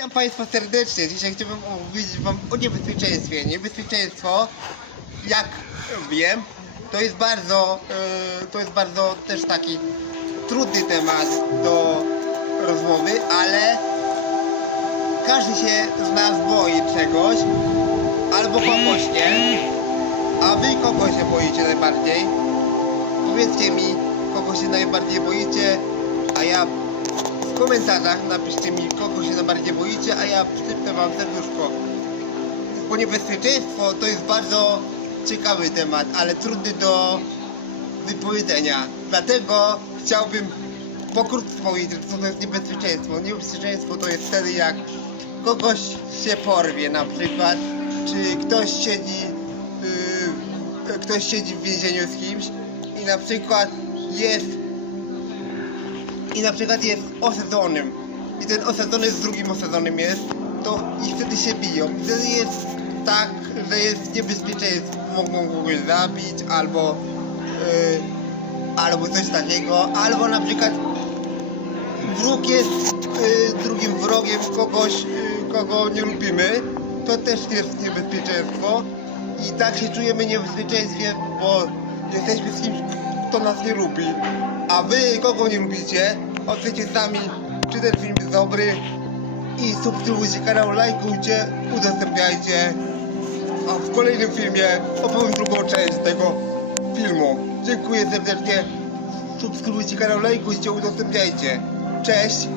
Witam Państwa serdecznie. Dzisiaj chciałbym opowiedzieć Wam o niebezpieczeństwie. Niebezpieczeństwo, jak wiem, to jest bardzo, e, to jest bardzo też taki trudny temat do rozmowy, ale każdy się z nas boi czegoś albo kogoś nie. A Wy kogo się boicie najbardziej? Powiedzcie mi, kogo się najbardziej boicie, a ja w komentarzach napiszcie mi, kogo się ja przysypnę wam serduszko. Bo niebezpieczeństwo to jest bardzo ciekawy temat, ale trudny do wypowiedzenia. Dlatego chciałbym pokrótce powiedzieć, co to jest niebezpieczeństwo. Niebezpieczeństwo to jest wtedy, jak kogoś się porwie na przykład, czy ktoś siedzi, yy, ktoś siedzi w więzieniu z kimś i na przykład jest i na przykład jest osadzonym i ten osadzony z drugim osadzonym jest, to i wtedy się biją. Wtedy jest tak, że jest niebezpieczeństwo, mogą kogoś zabić albo yy, albo coś takiego, albo na przykład wróg jest yy, drugim wrogiem kogoś, yy, kogo nie lubimy, to też jest niebezpieczeństwo. I tak się czujemy niebezpieczeństwie, bo jesteśmy z kimś, kto nas nie lubi, a wy kogo nie lubicie, ocenicie sami, czy ten film jest dobry i subskrybujcie kanał, lajkujcie, udostępniajcie, a w kolejnym filmie opowiem drugą część tego filmu. Dziękuję serdecznie, subskrybujcie kanał, lajkujcie, udostępniajcie. Cześć!